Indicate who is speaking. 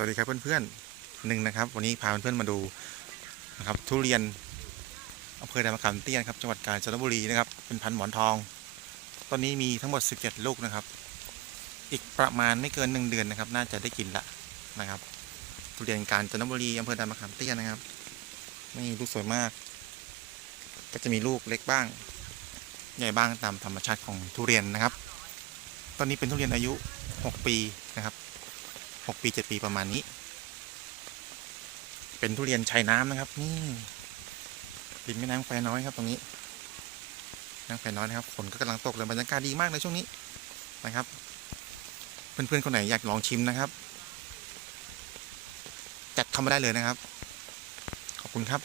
Speaker 1: วัสดีครับเพื่อนๆหนึ่งนะครับ วันนี้พาเพื่อนๆมาดูนะครับ ทุเรียนอำเภอดามะขามเตี้ยนครับจังหวัดกาญจนบุรีนะครับ เป็นพันธุ์หมอนทอง ตอนนี้มีทั้งหมด 17 ลูกนะครับ อีกประมาณไม่เกินหนึ่งเดือนนะครับ น่าจะได้กินละนะครับ ทุเรียนกาญจนบุรีอำเภอดามะขามเตี้ยนนะครับนี่ลูกสวยมาก ก็จะมีลูกเล็กบ้าง ใหญ่บ้างตามธรรมชาติของทุเรียนนะครับ ตอนนี้เป็นทุเรียนอายุ 6 ปีนะครับ หกปีเจ็ปีประมาณนี้ เป็นทุเรียนชายน้ำนะครับ นี่ริมแม่น้ำแควน้อยครับตรงนี้น้ำแควน้อยนะครับฝนก็กำลังตกเลยบรรยากาศดีมากในช่วงนี้นะครับ เพื่อนๆคนไหนอยากลองชิมนะครับ จัดทำไมาได้เลยนะครับ ขอบคุณครับ